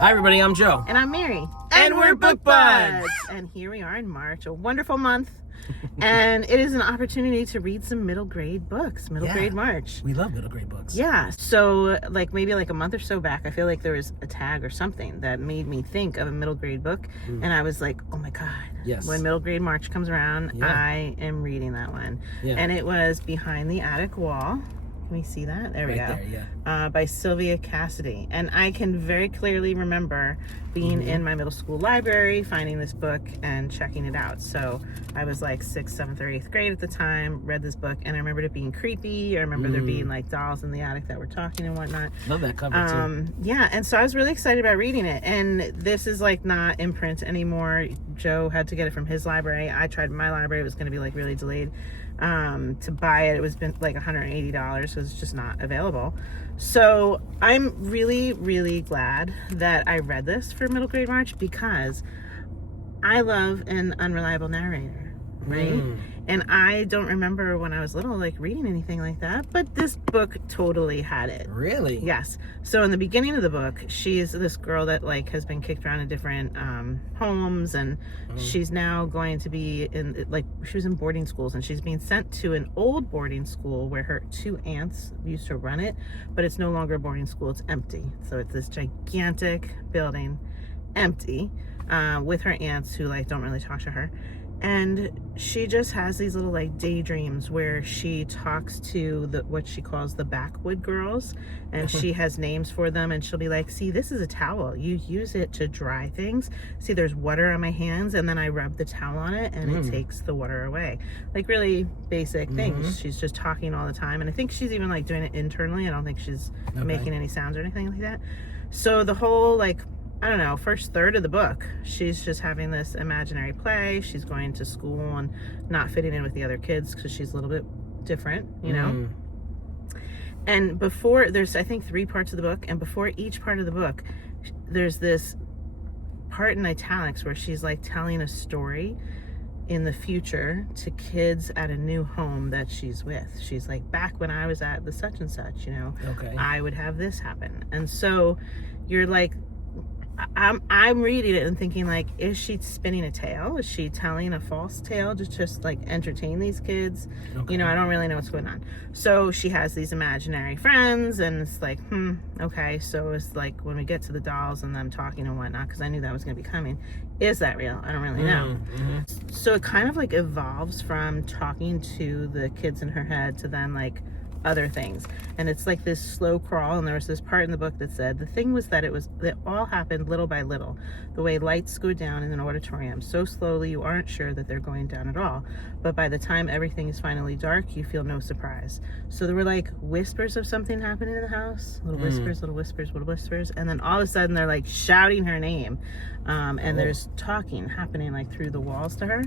Hi everybody, I'm Joe. And I'm Mary. And we're Book Buds. And here we are in March, a wonderful month. And it is an opportunity to read some middle grade books, grade March. We love middle grade books. Yeah. So maybe a month or so back, I feel like there was a tag or something that made me think of a middle grade book. And I was like, oh my God. Yes. When middle grade March comes around, I am reading that one. Yeah. And it was Behind the Attic Wall. Can we see that? There we go. There, yeah. By Sylvia Cassedy. And I can very clearly remember being in my middle school library, finding this book and checking it out. So I was like 6th, 7th, or 8th grade at the time, read this book, and I remembered it being creepy. I remember there being like dolls in the attic that were talking and whatnot. Love that cover too. Yeah, and so I was really excited about reading it. And this is like not in print anymore. Joe had to get it from his library. I tried my library. It was going to be like really delayed. To buy it, it was been like $180, so it's just not available. So I'm really, really glad that I read this for middle grade March, because I love an unreliable narrator, right? And I don't remember when I was little like reading anything like that, but this book totally had it. Really? Yes. So in the beginning of the book, she's this girl that like has been kicked around in different homes, and she's now going to be in, like, she was in boarding schools, and she's being sent to an old boarding school where her 2 aunts used to run it, but it's no longer a boarding school, it's empty. So it's this gigantic building, empty, with her aunts who like don't really talk to her. And she just has these little like daydreams where she talks to what she calls the backwood girls, and she has names for them, and she'll be like, see, this is a towel, you use it to dry things. See, there's water on my hands, and then I rub the towel on it and it takes the water away. Like really basic things. She's just talking all the time, and I think she's even like doing it internally. I don't think she's making any sounds or anything like that. So the whole like, I don't know, first third of the book, she's just having this imaginary play. She's going to school and not fitting in with the other kids because she's a little bit different, you know? And before, there's, I think, 3 parts of the book, and before each part of the book, there's this part in italics where she's like telling a story in the future to kids at a new home that she's with. She's like, back when I was at the such and such, you know, I would have this happen. And so you're like, I'm reading it and thinking like, is she spinning a tale? Is she telling a false tale to just like entertain these kids? You know, I don't really know what's going on. So she has these imaginary friends, and it's like, okay. So it's like when we get to the dolls and them talking and whatnot, because I knew that was going to be coming. Is that real? I don't really know. So it kind of like evolves from talking to the kids in her head to then like other things, and it's like this slow crawl. And there was this part in the book that said the thing was that it all happened little by little, the way lights go down in an auditorium, so slowly you aren't sure that they're going down at all, but by the time everything is finally dark, you feel no surprise. So there were like whispers of something happening in the house, little whispers, little whispers, little whispers, and then all of a sudden they're like shouting her name, and there's talking happening like through the walls to her.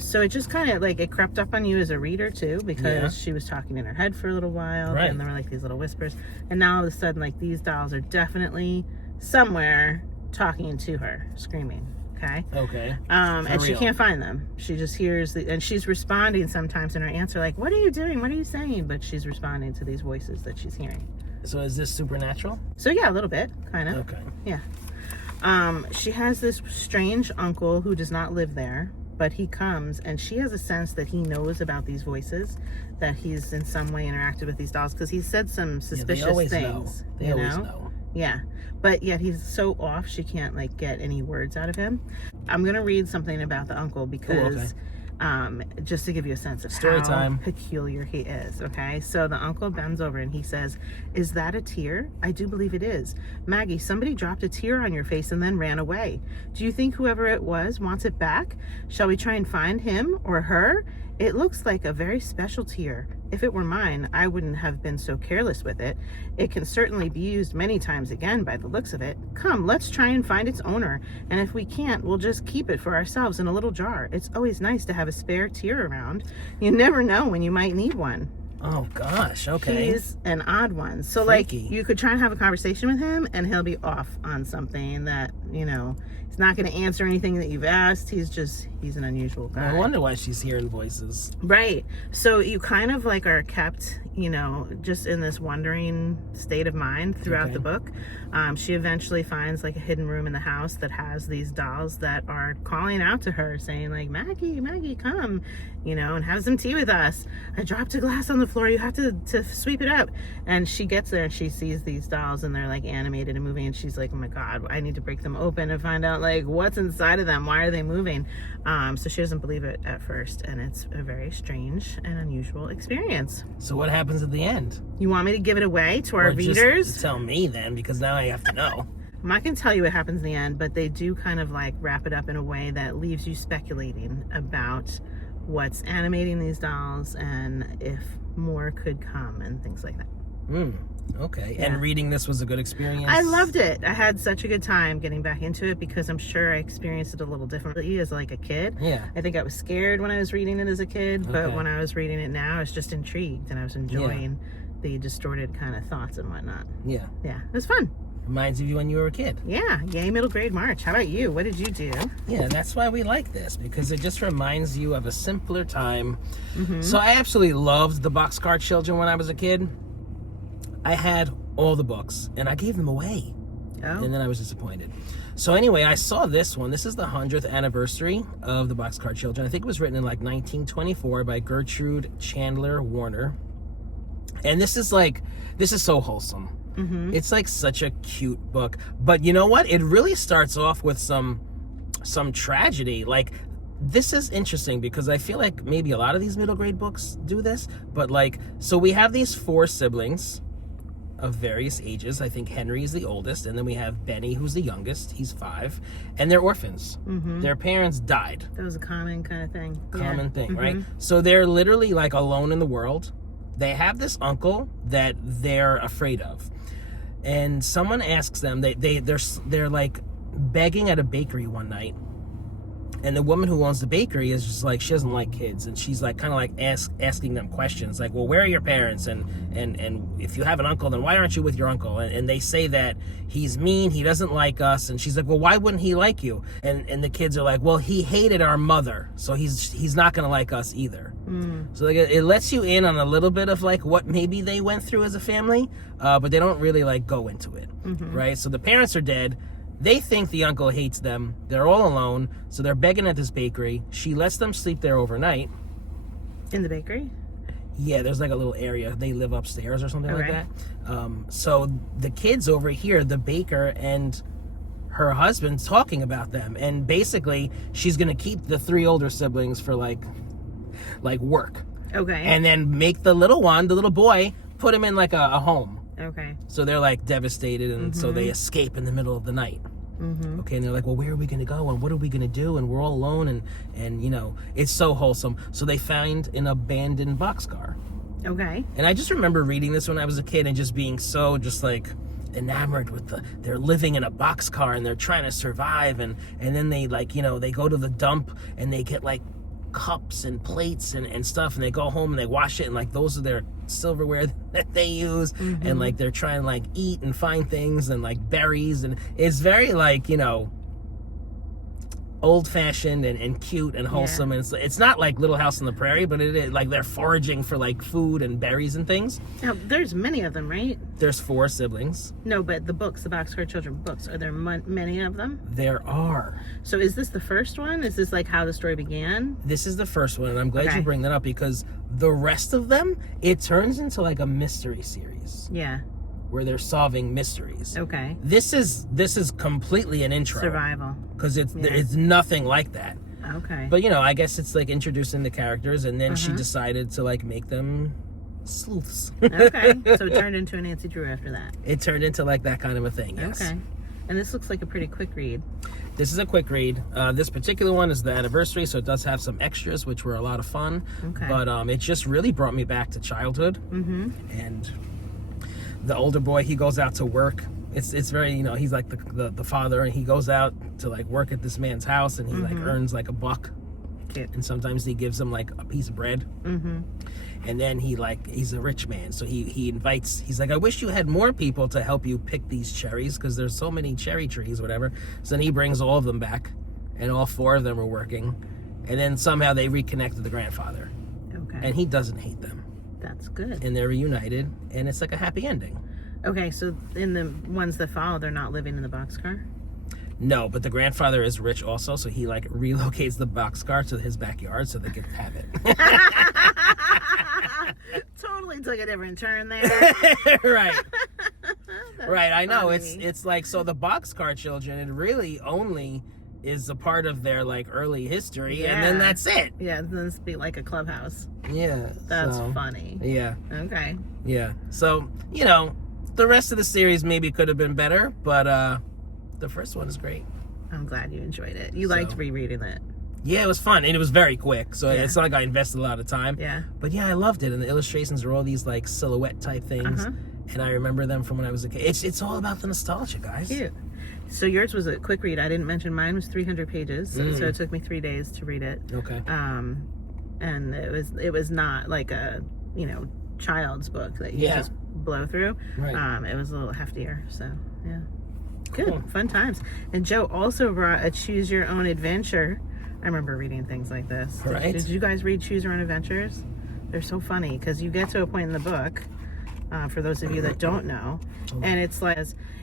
So it just kind of like, it crept up on you as a reader too, because she was talking in her head for a little while, and there were like these little whispers, and now all of a sudden like these dolls are definitely somewhere talking to her, screaming. And she can't find them. She just hears and she's responding sometimes in her answer like, what are you doing, what are you saying? But she's responding to these voices that she's hearing. So is this supernatural? So yeah, a little bit, kind of. Yeah. She has this strange uncle who does not live there, but he comes, and she has a sense that he knows about these voices, that he's in some way interacted with these dolls, because he said some suspicious things. They always know. Yeah, but yet he's so off, she can't like get any words out of him. I'm gonna read something about the uncle because just to give you a sense of how peculiar he is. So the uncle bends over and he says, is that a tear? I do believe it is. Maggie, somebody dropped a tear on your face and then ran away. Do you think whoever it was wants it back? Shall we try and find him or her? It looks like a very special tear. If it were mine, I wouldn't have been so careless with it. It can certainly be used many times again by the looks of it. Come, let's try and find its owner. And if we can't, we'll just keep it for ourselves in a little jar. It's always nice to have a spare tear around. You never know when you might need one. Oh gosh, okay. He's an odd one. So Freaky. like you could try and have a conversation with him and he'll be off on something that, you know, he's not going to answer anything that you've asked. He's an unusual guy. I wonder why she's hearing voices. Right. So you kind of like are kept, you know, just in this wondering state of mind throughout the book. She eventually finds like a hidden room in the house that has these dolls that are calling out to her saying like, Maggie, come, you know, and have some tea with us. I dropped a glass on the floor. You have to sweep it up. And she gets there and she sees these dolls and they're like animated and moving. And she's like, oh my God, I need to break them open and find out like what's inside of them. Why are they moving? So she doesn't believe it at first. And it's a very strange and unusual experience. So what happens at the end? You want me to give it away to our Or readers? just tell me then, because now I have to know. I'm not going to tell you what happens in the end, but they do kind of like wrap it up in a way that leaves you speculating about what's animating these dolls and if more could come and things like that. Okay. Yeah. And reading this was a good experience? I loved it. I had such a good time getting back into it because I'm sure I experienced it a little differently as like a kid. Yeah. I think I was scared when I was reading it as a kid, but Okay. when I was reading it now, I was just intrigued and I was enjoying the distorted kind of thoughts and whatnot. Yeah. Yeah, it was fun. Reminds you of when you were a kid. Yeah, yay middle grade March. How about you? What did you do? Yeah, that's why we like this, because it just reminds you of a simpler time. So I absolutely loved the Boxcar Children when I was a kid. I had all the books, and I gave them away. Oh. And then I was disappointed. So anyway, I saw this one. This is the 100th anniversary of the Boxcar Children. I think it was written in like 1924 by Gertrude Chandler Warner. And this is so wholesome. It's like such a cute book. But you know what? It really starts off with some tragedy. Like, this is interesting because I feel like maybe a lot of these middle grade books do this. But like, so we have these 4 siblings of various ages. I think Henry is the oldest, and then we have Benny, who's the youngest. He's 5, and they're orphans. Their parents died. That was a common kind of thing. Common thing, right? So they're literally like alone in the world. They have this uncle that they're afraid of, and someone asks them. They're like begging at a bakery one night. And the woman who owns the bakery is just like, she doesn't like kids, and she's like kind of like asking them questions like, well, where are your parents, and if you have an uncle, then why aren't you with your uncle? And they say that he's mean, he doesn't like us, and she's like, well, why wouldn't he like you? And the kids are like, well, he hated our mother, so he's not gonna like us either. So like, it lets you in on a little bit of like what maybe they went through as a family, but they don't really like go into it, right? So the parents are dead. They think the uncle hates them. They're all alone, so they're begging at this bakery. She lets them sleep there overnight. In the bakery? Yeah, there's like a little area. They live upstairs or something like that. So the kids over here, the baker and her husband's talking about them. And basically, she's going to keep the 3 older siblings for like work. Okay. And then make the little boy, put him in like a home. Okay. So they're like devastated, and so they escape in the middle of the night. Okay, and they're like, well, where are we going to go, and what are we going to do, and we're all alone, and you know, it's so wholesome. So they find an abandoned boxcar. Okay. And I just remember reading this when I was a kid and just being so just like enamored with they're living in a boxcar and they're trying to survive, and then they like, you know, they go to the dump and they get like cups and plates and stuff, and they go home and they wash it, and like those are their silverware that they use, and like they're trying to like eat and find things and like berries, and it's very like, you know, old-fashioned and cute and wholesome. And it's not like Little House on the Prairie, but it is like they're foraging for like food and berries and things. Now, there's many of them, right? There's 4 siblings. No, but the books, the Boxcar Children books, are there many of them? There are. So is this the first one? Is this like how the story began? This is the first one, and I'm glad Okay. you bring that up, because the rest of them, it turns into like a mystery series Yeah. where they're solving mysteries. Okay. This is completely an intro. Survival. Because it's nothing like that. Okay. But, you know, I guess it's like introducing the characters, and then she decided to like make them sleuths. Okay. So it turned into a Nancy Drew after that. It turned into like that kind of a thing, yes. Okay. And this looks like a pretty quick read. This is a quick read. This particular one is the anniversary, so it does have some extras, which were a lot of fun. Okay. But it just really brought me back to childhood. And the older boy, he goes out to work. It's very, you know, he's like the father, and he goes out to like work at this man's house, and he like earns like $1 cute. And sometimes he gives them like a piece of bread. Mm-hmm. And then he's a rich man, so he invites, he's like, I wish you had more people to help you pick these cherries, because there's so many cherry trees, whatever. So then he brings all of them back, and all 4 of them are working. And then somehow they reconnect with the grandfather. Okay. And he doesn't hate them. That's good. And they're reunited, and it's like a happy ending. Okay, so in the ones that follow, they're not living in the boxcar? No, but the grandfather is rich also, so he like relocates the boxcar to his backyard so they can have it. Totally took a different turn there. Right. That's Right, I know. funny. It's like, so the boxcar children, it really only is a part of their like early history, and then that's it. Yeah, then it's be like a clubhouse. Yeah. That's so, funny. Yeah. Okay. Yeah. So, you know, the rest of the series maybe could have been better, but the first one is great. I'm glad you enjoyed it. You liked rereading it. Yeah, it was fun, and it was very quick, so Yeah. it's not like I invested a lot of time. Yeah. But yeah, I loved it, and the illustrations are all these like silhouette type things, and I remember them from when I was a kid. It's all about the nostalgia, guys. Cute. So yours was a quick read. I didn't mention mine was 300 pages, so it took me 3 days to read it. Okay. And it was not like a, you know, child's book that you just blow through. Right. It was a little heftier, so yeah. Good. Cool. Fun times. And Joe also brought a Choose Your Own Adventure. I remember reading things like this. Right. Did you guys read Choose Your Own Adventures? They're so funny because you get to a point in the book, for those of you that don't know, and it's like,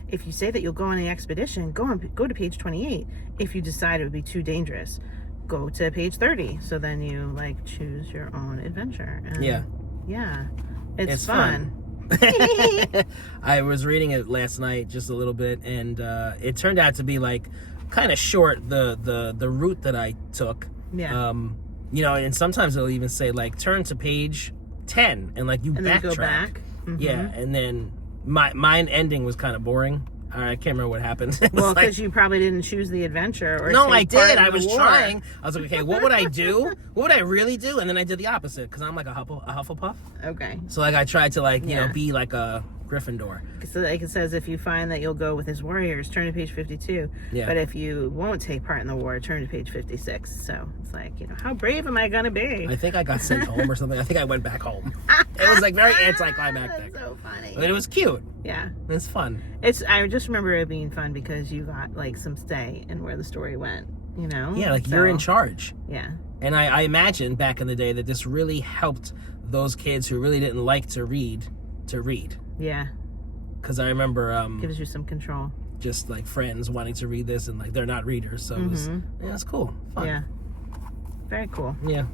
if you say that you'll go on the expedition, go to page 28. If you decide it would be too dangerous, go to page 30. So then you like choose your own adventure. And yeah, it's fun. I was reading it last night just a little bit, and it turned out to be like kind of short, the route that I took. Yeah. You know, and sometimes it'll even say like turn to page 10, and like you and then backtrack. go back. Yeah, and then mine ending was kind of boring. I can't remember what happened. Well, because you probably didn't choose the adventure. Or no, I take part did. in I the was war. trying. I was like, okay, what would I do? What would I really do? And then I did the opposite, because I'm like a Hufflepuff. Okay. So like I tried to like, you know, be like a Gryffindor. So like it says, if you find that you'll go with his warriors, turn to page 52. Yeah. But if you won't take part in the war, turn to page 56. So it's like, you know, how brave am I going to be? I think I got sent home or something. I think I went back home. It was like very anticlimactic. That's so funny. But it was cute. Yeah. It's fun. I just remember it being fun because you got like some say in where the story went, you know? Yeah, like you're in charge. Yeah. And I imagine back in the day that this really helped those kids who really didn't like to read. Yeah. Because I remember Gives you some control. just like friends wanting to read this, and like they're not readers, so it's cool. Fun. Yeah. Very cool. Yeah.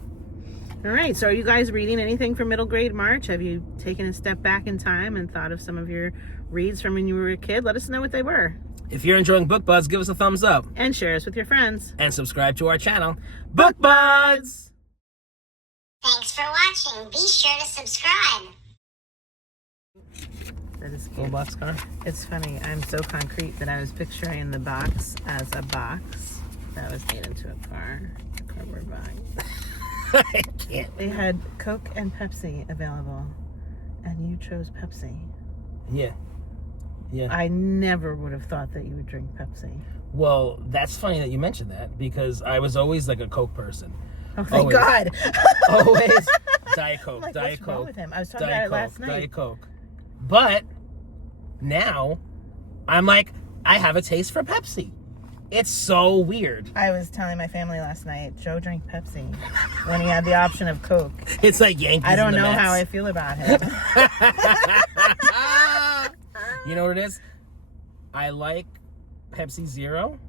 All right. So are you guys reading anything from middle grade March? Have you taken a step back in time and thought of some of your reads from when you were a kid? Let us know what they were. If you're enjoying Book Buds, give us a thumbs up. And share us with your friends. And subscribe to our channel, Book Buds! Thanks for watching. Be sure to subscribe. That is Full cute. Boxcar. It's funny. I'm so concrete that I was picturing the box as a box that was made into a car. A cardboard box. I can't. They had Coke and Pepsi available, and you chose Pepsi. Yeah. Yeah. I never would have thought that you would drink Pepsi. Well, that's funny that you mentioned that, because I was always like a Coke person. Oh, thank Always. God. Always. Diet Coke. Like, Diet what's wrong Coke. with him? I was talking Diet about it Coke. last night. Diet Coke. But now I'm like, I have a taste for Pepsi. It's so weird. I was telling my family last night, Joe drank Pepsi when he had the option of Coke. It's like Yankees. I don't and the know Mets. how I feel about him. You know what it is? I like Pepsi Zero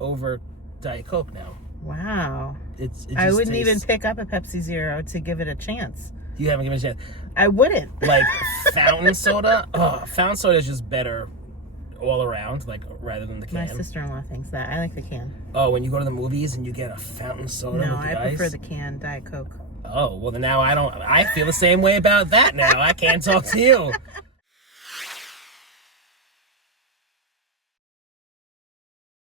over Diet Coke now. Wow. It just I wouldn't even tastes- pick up a Pepsi Zero to give it a chance. You haven't given it a chance. I wouldn't. Like fountain soda. Oh, fountain soda is just better all around, like rather than the My can. sister-in-law thinks that. I like the can. Oh, when you go to the movies and you get a fountain soda No, with the I prefer ice. the can Diet Coke. Oh, well then now I feel the same way about that now. I can't talk to you.